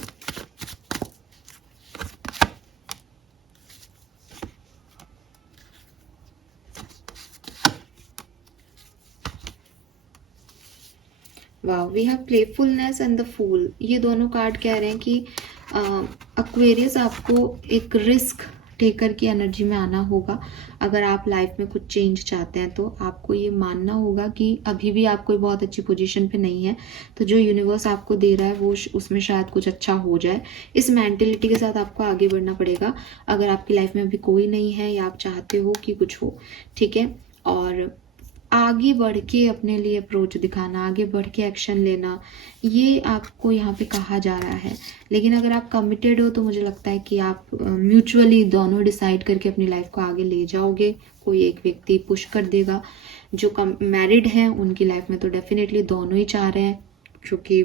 वाह, we have playfulness and the fool. ये दोनों कार्ड कह रहे हैं कि एक्वेरियस आपको एक रिस्क टेकर की एनर्जी में आना होगा। अगर आप लाइफ में कुछ चेंज चाहते हैं तो आपको ये मानना होगा कि अभी भी आप कोई बहुत अच्छी पोजीशन पे नहीं है, तो जो यूनिवर्स आपको दे रहा है वो उसमें शायद कुछ अच्छा हो जाए। इस मेंटेलिटी के साथ आपको आगे बढ़ना पड़ेगा अगर आपकी लाइफ में अभी कोई नहीं है या आप चाहते हो कि कुछ हो, ठीक है। और आगे बढ़ के अपने लिए अप्रोच दिखाना, आगे बढ़ के एक्शन लेना, ये आपको यहाँ पे कहा जा रहा है। लेकिन अगर आप कमिटेड हो तो मुझे लगता है कि आप म्यूचुअली दोनों डिसाइड करके अपनी लाइफ को आगे ले जाओगे। कोई एक व्यक्ति पुश कर देगा। जो मैरिड हैं उनकी लाइफ में तो डेफिनेटली दोनों ही चाह रहे हैं, क्योंकि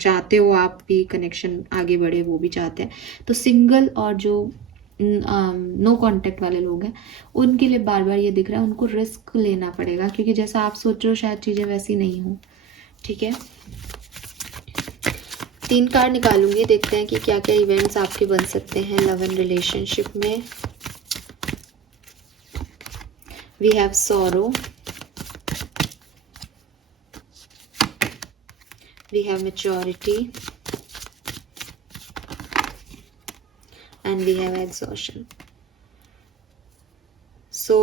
चाहते हो आप भी कनेक्शन आगे बढ़े, वो भी चाहते हैं। तो सिंगल और जो नो कांटेक्ट वाले लोग हैं उनके लिए बार बार ये दिख रहा है उनको रिस्क लेना पड़ेगा, क्योंकि जैसा आप सोच रहे हो शायद चीज़ें वैसी नहीं हो, ठीक है। 3 कार्ड निकालूंगी, देखते हैं कि क्या क्या इवेंट्स आपके बन सकते हैं लव एंड रिलेशनशिप में। We have sorrow, we have maturity and we have exhaustion. So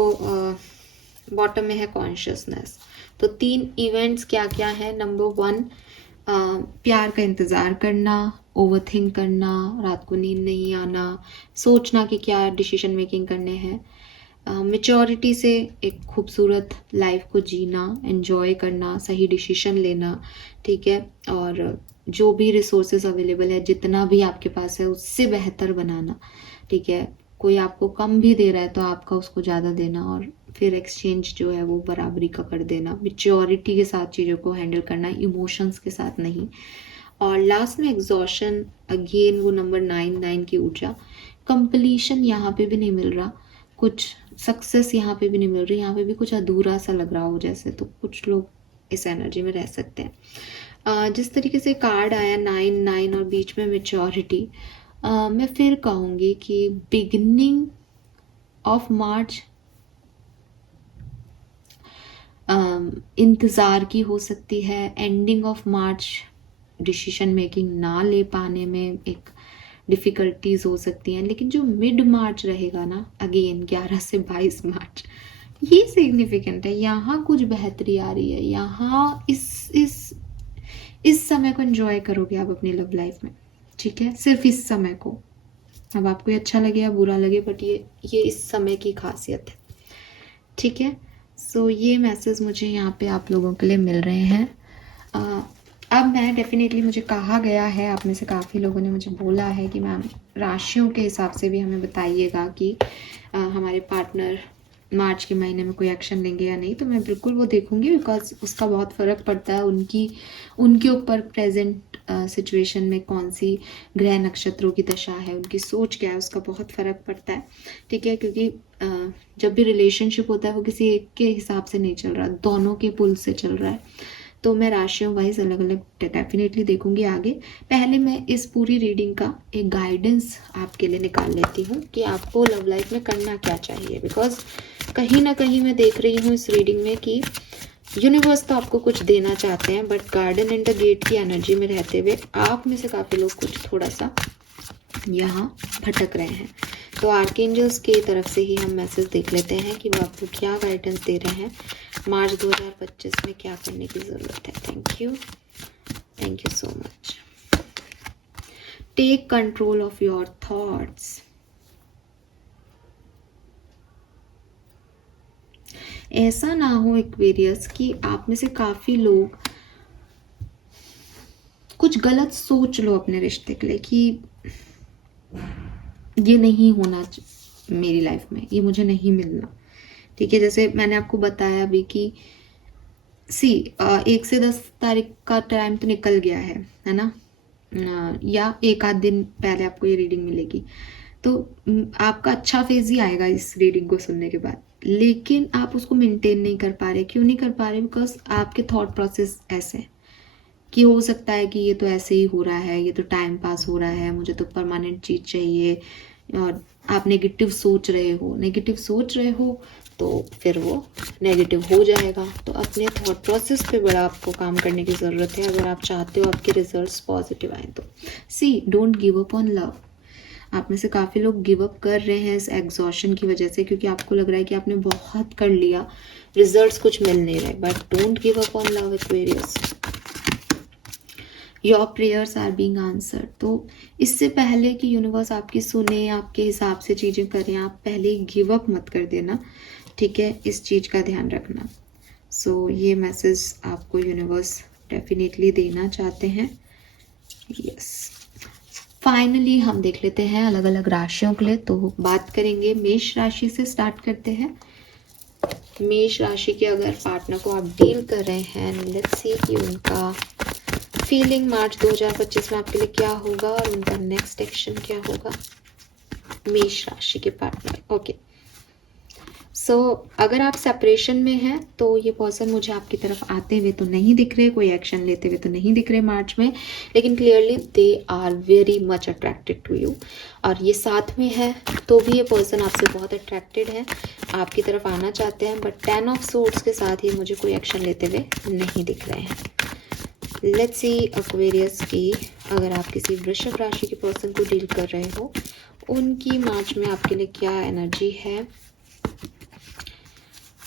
bottom में है कॉन्शियसनेस। तो 3 इवेंट्स क्या क्या है। नंबर 1, प्यार का इंतज़ार करना, ओवरथिंक करना, रात को नींद नहीं आना, सोचना कि क्या डिसीजन मेकिंग करने हैं। मैच्योरिटी से एक खूबसूरत लाइफ को जीना, एंजॉय करना, सही डिसीजन लेना, ठीक है। और जो भी रिसोर्सेज अवेलेबल है, जितना भी आपके पास है उससे बेहतर बनाना, ठीक है। कोई आपको कम भी दे रहा है तो आपका उसको ज़्यादा देना, और फिर एक्सचेंज जो है वो बराबरी का कर देना। मैच्योरिटी के साथ चीज़ों को हैंडल करना, इमोशंस के साथ नहीं। और लास्ट में एग्जॉशन, अगेन वो नंबर 9 की ऊर्जा। कंप्लीशन यहाँ पे भी नहीं मिल रहा, कुछ सक्सेस यहाँ पे भी नहीं मिल रही, यहाँ पे भी कुछ अधूरा सा लग रहा हो जैसे, तो कुछ लोग इस एनर्जी में रह सकते हैं। जिस तरीके से कार्ड आया 9 और बीच में मैच्योरिटी, मैं फिर कहूँगी कि बिगिनिंग ऑफ मार्च इंतज़ार की हो सकती है, ending of March decision making ना ले पाने में एक डिफ़िकल्टीज हो सकती हैं। लेकिन जो मिड मार्च रहेगा ना, अगेन 11 से 22 मार्च, ये सिग्निफिकेंट है। यहाँ कुछ बेहतरी आ रही है, यहाँ इस समय को एंजॉय करोगे आप अपनी लव लाइफ में, ठीक है। सिर्फ इस समय को, अब आपको ये अच्छा लगे या बुरा लगे, बट ये इस समय की खासियत है, ठीक है। सो ये मैसेज मुझे यहाँ पे आप लोगों के लिए मिल रहे हैं। अब मैं डेफिनेटली, मुझे कहा गया है, आप में से काफ़ी लोगों ने मुझे बोला है कि मैम राशियों के हिसाब से भी हमें बताइएगा कि हमारे पार्टनर मार्च के महीने में कोई एक्शन लेंगे या नहीं। तो मैं बिल्कुल वो देखूंगी, बिकॉज उसका बहुत फ़र्क पड़ता है उनके ऊपर प्रेजेंट सिचुएशन में कौन सी ग्रह नक्षत्रों की दशा है, उनकी सोच क्या है, उसका बहुत फ़र्क पड़ता है, ठीक है। क्योंकि जब भी रिलेशनशिप होता है वो किसी एक के हिसाब से नहीं चल रहा, दोनों के पुल से चल रहा है। तो मैं राशियों वाइज अलग अलग डेफिनेटली देखूंगी आगे। पहले मैं इस पूरी रीडिंग का एक गाइडेंस आपके लिए निकाल लेती हूँ कि आपको लव लाइफ में करना क्या चाहिए, बिकॉज कहीं ना कहीं मैं देख रही हूँ इस रीडिंग में कि यूनिवर्स तो आपको कुछ देना चाहते हैं, but garden and the gate की एनर्जी में रहते हुए आप में से काफ़ी लोग कुछ थोड़ा सा यहाँ भटक रहे हैं। तो आर्कएंजल्स की तरफ से ही हम मैसेज देख लेते हैं कि वो आपको क्या गाइडेंस दे रहे हैं मार्च 2025 में क्या करने की ज़रूरत है। Thank you so much. Take control of your thoughts. ऐसा ना हो एक्वेरियस कि आप में से काफ़ी लोग कुछ गलत सोच लो अपने रिश्ते के लिए कि ये नहीं होना मेरी लाइफ में, ये मुझे नहीं मिलना। ठीक है, जैसे मैंने आपको बताया अभी कि 1 से 10 तारीख का टाइम तो निकल गया है ना, या एक आध दिन पहले आपको ये रीडिंग मिलेगी, तो आपका अच्छा फेज ही आएगा इस रीडिंग को सुनने के बाद। लेकिन आप उसको मेंटेन नहीं कर पा रहे। क्यों नहीं कर पा रहे? बिकॉज आपके थॉट प्रोसेस ऐसे हैं कि हो सकता है कि ये तो ऐसे ही हो रहा है, ये तो टाइम पास हो रहा है, मुझे तो परमानेंट चीज़ चाहिए। और आप नेगेटिव सोच रहे हो तो फिर वो नेगेटिव हो जाएगा। तो अपने थॉट प्रोसेस पे बड़ा आपको काम करने की ज़रूरत है अगर आप चाहते हो आपके रिजल्ट्स पॉजिटिव आए तो। Don't give up on love. आप में से काफ़ी लोग गिव अप कर रहे हैं इस एग्जॉशन की वजह से, क्योंकि आपको लग रहा है कि आपने बहुत कर लिया, रिजल्ट्स कुछ मिल नहीं रहे। But don't give up on love Aquarius, your prayers are being answered. तो इससे पहले कि यूनिवर्स आपकी सुने, आपके हिसाब से चीज़ें करें, आप पहले गिव अप मत कर देना। ठीक है, इस चीज़ का ध्यान रखना। ये मैसेज आपको यूनिवर्स डेफिनेटली देना चाहते हैं। यस, फाइनली हम देख लेते हैं अलग अलग राशियों के लिए। तो बात करेंगे मेष राशि से, स्टार्ट करते हैं। मेष राशि के अगर पार्टनर को आप डील कर रहे हैं, लेट्स सी कि उनका फीलिंग मार्च 2025 में आपके लिए क्या होगा और उनका नेक्स्ट एक्शन क्या होगा। मेष राशि के पार्टनर, ओके। अगर आप सेपरेशन में हैं तो ये पर्सन मुझे आपकी तरफ आते हुए तो नहीं दिख रहे, कोई एक्शन लेते हुए तो नहीं दिख रहे मार्च में, लेकिन clearly they are very much attracted to you. और ये साथ में है तो भी ये पर्सन आपसे बहुत अट्रैक्टेड है, आपकी तरफ आना चाहते हैं, बट 10 ऑफ सोर्ड्स के साथ ही मुझे कोई एक्शन लेते हुए नहीं दिख रहे हैं। लेट्स सी एक्वेरियस की अगर आप किसी वृषभ राशि के पर्सन को डील कर रहे हो, उनकी मार्च में आपके लिए क्या एनर्जी है।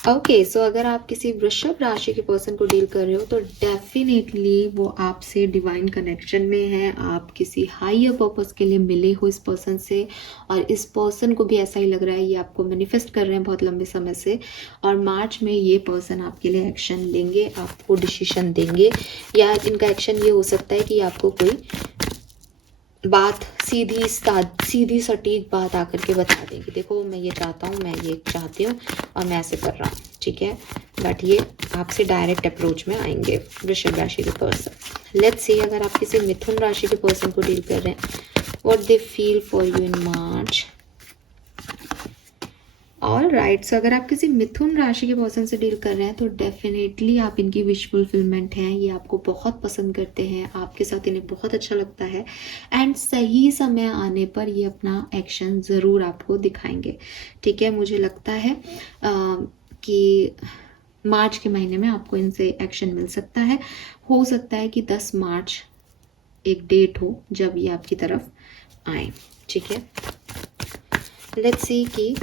ओके, अगर आप किसी वृषभ राशि के पर्सन को डील कर रहे हो तो डेफिनेटली वो आपसे डिवाइन कनेक्शन में है, आप किसी हायर पर्पस के लिए मिले हो इस पर्सन से, और इस पर्सन को भी ऐसा ही लग रहा है ये आपको मैनिफेस्ट कर रहे हैं बहुत लंबे समय से, और मार्च में ये पर्सन आपके लिए एक्शन लेंगे, आपको डिसीजन देंगे, या इनका एक्शन ये हो सकता है कि आपको कोई बात सीधी सटीक बात आकर के बता देंगे, देखो मैं ये चाहता हूँ, मैं ये चाहती हूँ और मैं ऐसे कर रहा हूँ। ठीक है, बट ये आपसे डायरेक्ट अप्रोच में आएंगे वृषभ राशि के पर्सन। लेट्स सी अगर आप किसी मिथुन राशि के पर्सन को डील कर रहे हैं, what they feel for you in March. All right, अगर आप किसी मिथुन राशि के पर्सन से डील कर रहे हैं तो डेफिनेटली आप इनकी विश फुलफिलमेंट हैं, ये आपको बहुत पसंद करते हैं, आपके साथ इन्हें बहुत अच्छा लगता है, एंड सही समय आने पर ये अपना एक्शन ज़रूर आपको दिखाएंगे। ठीक है, मुझे लगता है कि मार्च के महीने में आपको इनसे एक्शन मिल सकता है। हो सकता है कि 10 मार्च एक डेट हो जब ये आपकी तरफ आए। ठीक है, लेट्स सी कि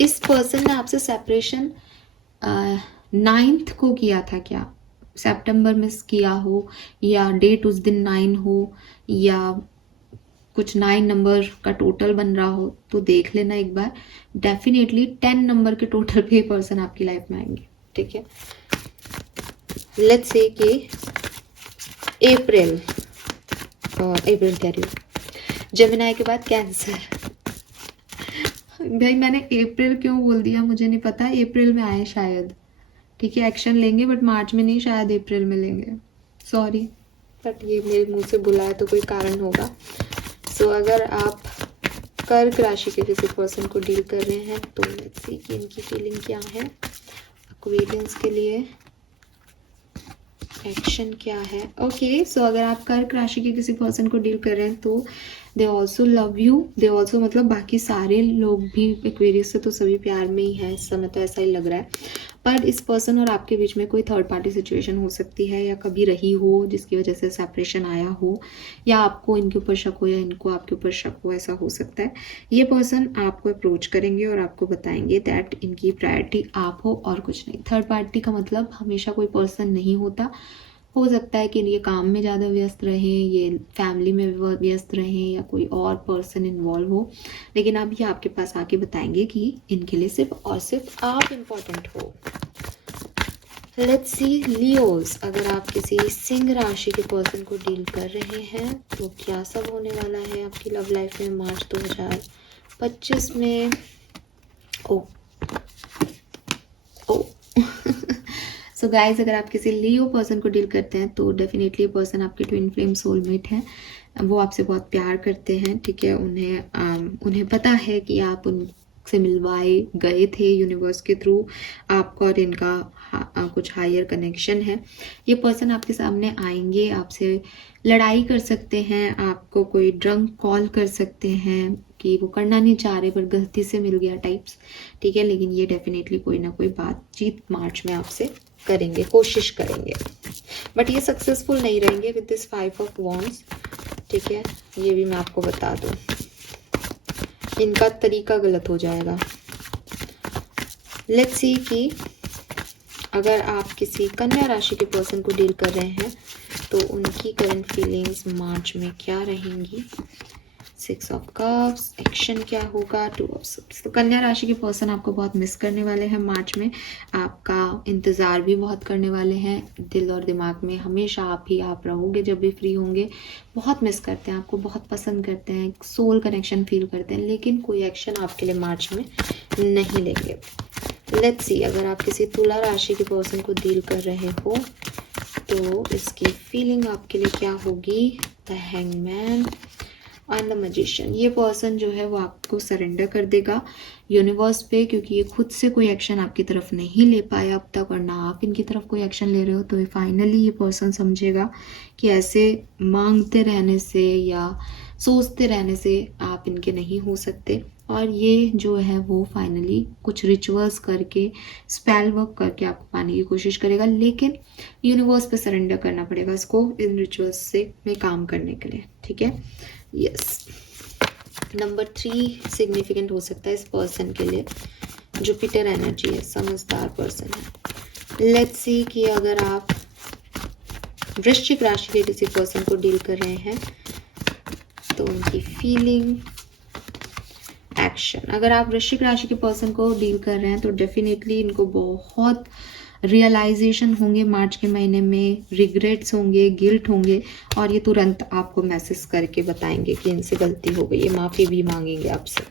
इस पर्सन ने आपसे सेपरेशन 9th को किया था क्या, सितंबर में किया हो, या डेट उस दिन 9 हो, या कुछ 9 नंबर का टोटल बन रहा हो, तो देख लेना एक बार। डेफिनेटली 10 नंबर के टोटल पे पर्सन आपकी लाइफ में आएंगे। ठीक है, लेट्स से कि अप्रैल कह रही हूँ, जेमिनी के बाद कैंसर। भाई मैंने अप्रैल क्यों बोल दिया मुझे नहीं पता, अप्रैल में आए शायद। ठीक है, एक्शन लेंगे बट मार्च में नहीं, शायद अप्रैल में लेंगे, सॉरी, बट ये मेरे मुंह से बुलाए तो कोई कारण होगा। अगर आप कर्क राशि के किसी पर्सन को डील कर रहे हैं तो लेट्स सी कि इनकी फीलिंग क्या है एक्वेरियंस के लिए, एक्शन क्या है। ओके सो अगर आप कर्क राशि के किसी पर्सन को डील कर रहे हैं तो they also love you, they also मतलब बाकी सारे लोग भी एक्वेरियस से तो सभी प्यार में ही है इस समय, तो ऐसा ही लग रहा है। पर इस पर्सन और आपके बीच में कोई थर्ड पार्टी सिचुएशन हो सकती है या कभी रही हो जिसकी वजह से सेपरेशन आया हो, या आपको इनके ऊपर शक हो या इनको आपके ऊपर शक हो, ऐसा हो सकता है। ये पर्सन आपको अप्रोच करेंगे और आपको बताएंगे दैट इनकी प्रायोरिटी आप हो और कुछ नहीं। थर्ड पार्टी का मतलब हमेशा कोई पर्सन नहीं होता, हो सकता है कि ये काम में ज़्यादा व्यस्त रहें, ये फैमिली में व्यस्त रहें या कोई और पर्सन इन्वॉल्व हो, लेकिन अब ये आपके पास आके बताएंगे कि इनके लिए सिर्फ और सिर्फ आप इम्पोर्टेंट हो। लेट्स सी लियोज, अगर आप किसी सिंह राशि के पर्सन को डील कर रहे हैं तो क्या सब होने वाला है आपकी लव लाइफ में मार्च 2025 में। ओ सो गाइज, अगर आप किसी लियो पर्सन को डील करते हैं तो डेफिनेटली पर्सन आपके ट्विन फ्लेम सोलमेट हैं, वो आपसे बहुत प्यार करते हैं, ठीक है। उन्हें पता है कि आप उनसे मिलवाए गए थे यूनिवर्स के थ्रू, आपका और इनका कुछ हायर कनेक्शन है। ये पर्सन आपके सामने आएंगे, आपसे लड़ाई कर सकते हैं, आपको कोई ड्रंक कॉल कर सकते हैं कि वो करना नहीं चाह रहे पर गलती से मिल गया टाइप्स, ठीक है। लेकिन ये डेफिनेटली कोई ना कोई बातचीत मार्च में आपसे करेंगे, कोशिश करेंगे, बट ये सक्सेसफुल नहीं रहेंगे विद दिस 5 ऑफ वॉन्ड्स, ठीक है। ये भी मैं आपको बता दूं, इनका तरीका गलत हो जाएगा। लेट्स सी कि अगर आप किसी कन्या राशि के पर्सन को डील कर रहे हैं तो उनकी करंट फीलिंग्स मार्च में क्या रहेंगी। 6 ऑफ कप्स, एक्शन क्या होगा। 2 ऑफ सॉर्ड्स। तो कन्या राशि के पर्सन आपको बहुत मिस करने वाले हैं मार्च में, आपका इंतज़ार भी बहुत करने वाले हैं, दिल और दिमाग में हमेशा आप ही आप रहोगे जब भी फ्री होंगे। बहुत मिस करते हैं आपको, बहुत पसंद करते हैं, सोल कनेक्शन फील करते हैं, लेकिन कोई एक्शन आपके लिए मार्च में नहीं लेंगे। लेट्स सी, अगर आप किसी तुला राशि के पर्सन को डील कर रहे हो तो इसकी फीलिंग आपके लिए क्या होगी। The hangman and the magician. ये पर्सन जो है वो आपको सरेंडर कर देगा यूनिवर्स पे, क्योंकि ये खुद से कोई एक्शन आपकी तरफ नहीं ले पाया अब तक और ना आप इनकी तरफ कोई एक्शन ले रहे हो। तो फाइनली ये पर्सन समझेगा कि ऐसे मांगते रहने से या सोचते रहने से आप इनके नहीं हो सकते, और ये जो है वो फाइनली कुछ रिचुअल्स करके, स्पेल वर्क करके आपको पाने की कोशिश करेगा, लेकिन यूनिवर्स पे सरेंडर करना पड़ेगा इसको इन रिचुअल्स से में काम करने के लिए, ठीक है। यस, नंबर 3 सिग्निफिकेंट हो सकता है इस पर्सन के लिए। जुपिटर एनर्जी है, समझदार पर्सन है। लेट्स सी कि अगर आप वृश्चिक राशि के किसी पर्सन को डील कर रहे हैं तो उनकी फीलिंग, एक्शन। अगर आप वृश्चिक राशि के पर्सन को डील कर रहे हैं तो डेफिनेटली इनको बहुत रियलाइजेशन होंगे मार्च के महीने में, रिग्रेट्स होंगे, गिल्ट होंगे, और ये तुरंत आपको मैसेज करके बताएंगे कि इनसे गलती हो गई, ये माफ़ी भी मांगेंगे आपसे।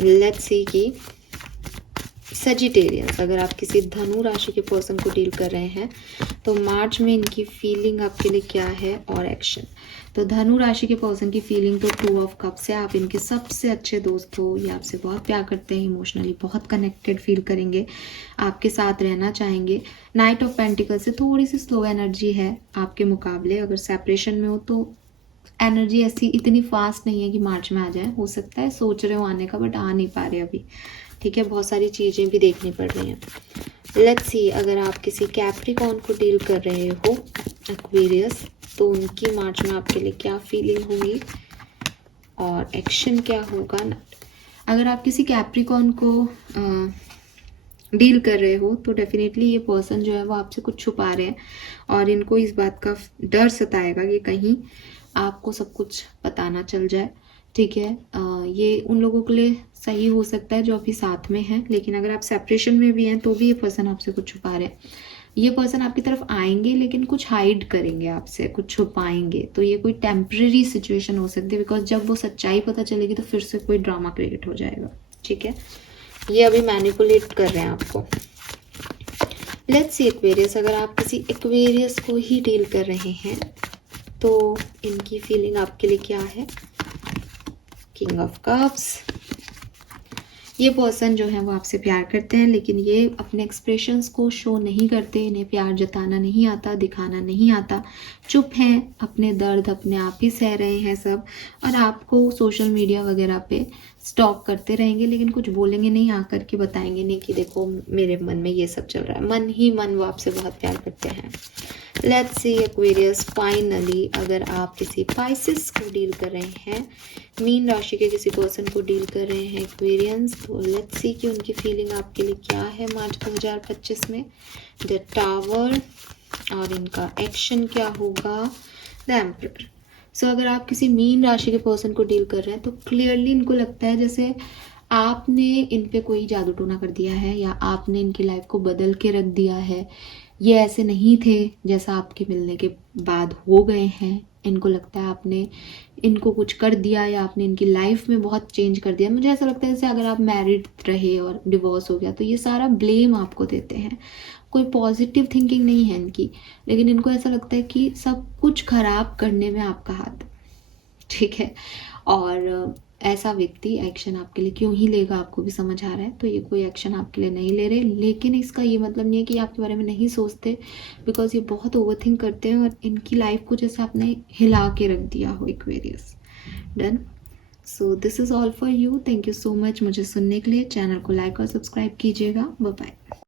लेट्स सी कि सजिटेरियंस, अगर आप किसी धनु राशि के पर्सन को डील कर रहे हैं तो मार्च में इनकी फीलिंग आपके लिए क्या है और एक्शन। तो धनु राशि के पर्सन की फीलिंग तो 2 ऑफ कप्स है, आप इनके सबसे अच्छे दोस्त हो, ये आपसे बहुत प्यार करते हैं, इमोशनली बहुत कनेक्टेड फील करेंगे, आपके साथ रहना चाहेंगे। नाइट ऑफ पेंटिकल से थोड़ी सी स्लो एनर्जी है आपके मुकाबले, अगर सेपरेशन में हो तो एनर्जी ऐसी इतनी फास्ट नहीं है कि मार्च में आ जाए, हो सकता है सोच रहे हो आने का बट आ नहीं पा रहे अभी, ठीक है। बहुत सारी चीज़ें भी देखनी पड़ रही हैं। लेट्स सी, अगर आप किसी कैप्रिकॉर्न को डील कर रहे हो एक्वेरियस, तो उनकी मार्च में आपके लिए क्या फीलिंग होगी और एक्शन क्या होगा। अगर आप किसी कैप्रिकॉर्न को डील कर रहे हो तो डेफिनेटली ये पर्सन जो है वो आपसे कुछ छुपा रहे हैं और इनको इस बात का डर सताएगा कि कहीं आपको सब कुछ पता ना चल जाए, ठीक है। ये उन लोगों के लिए सही हो सकता है जो अभी साथ में हैं, लेकिन अगर आप सेपरेशन में भी हैं तो भी ये पर्सन आपसे कुछ छुपा रहे हैं। ये पर्सन आपकी तरफ आएंगे लेकिन कुछ हाइड करेंगे आपसे, कुछ छुपाएंगे, तो ये कोई टेम्परेरी सिचुएशन हो सकती है, बिकॉज जब वो सच्चाई पता चलेगी तो फिर से कोई ड्रामा क्रिएट हो जाएगा, ठीक है। ये अभी मैनिपुलेट कर रहे हैं आपको। लेट्स सी एक्वेरियस, अगर आप किसी एक्वेरियस को ही डील कर रहे हैं तो इनकी फीलिंग आपके लिए क्या है। किंग ऑफ कप्स, ये पर्सन जो है वो आपसे प्यार करते हैं, लेकिन ये अपने एक्सप्रेशंस को शो नहीं करते, इन्हें प्यार जताना नहीं आता, दिखाना नहीं आता, चुप हैं, अपने दर्द अपने आप ही सह रहे हैं सब, और आपको सोशल मीडिया वगैरह पे स्टॉक करते रहेंगे, लेकिन कुछ बोलेंगे नहीं, आकर के बताएंगे नहीं कि देखो मेरे मन में ये सब चल रहा है। मन ही मन वो आपसे बहुत प्यार करते हैं। लेट्स सी एक्वेरियस, फाइनली अगर आप किसी पाइसेस को डील कर रहे हैं, मीन राशि के किसी पर्सन को डील कर रहे हैं एक्वेरियंस, तो लेट्स सी कि उनकी फीलिंग आपके लिए क्या है मार्च 2025 में। द टावर, और इनका एक्शन क्या होगा, द एम्परर। सो अगर आप किसी मीन राशि के पर्सन को डील कर रहे हैं तो क्लियरली इनको लगता है जैसे आपने इन पे कोई जादू टोना कर दिया है, या आपने इनकी लाइफ को बदल के रख दिया है। ये ऐसे नहीं थे जैसा आपके मिलने के बाद हो गए हैं। इनको लगता है आपने इनको कुछ कर दिया, या आपने इनकी लाइफ में बहुत चेंज कर दिया। मुझे ऐसा लगता है जैसे अगर आप मैरिड रहे और डिवोर्स हो गया तो ये सारा ब्लेम आपको देते हैं। कोई पॉजिटिव थिंकिंग नहीं है इनकी, लेकिन इनको ऐसा लगता है कि सब कुछ खराब करने में आपका हाथ, ठीक है। और ऐसा व्यक्ति एक्शन आपके लिए क्यों ही लेगा, आपको भी समझ आ रहा है। तो ये कोई एक्शन आपके लिए नहीं ले रहे, लेकिन इसका ये मतलब नहीं है कि आपके बारे में नहीं सोचते, बिकॉज ये बहुत ओवरथिंक करते हैं और इनकी लाइफ को जैसे आपने हिला के रख दिया हो Aquarius. Done. So this is all for you. Thank you so much मुझे सुनने के लिए। चैनल को लाइक और सब्सक्राइब कीजिएगा। Bye bye.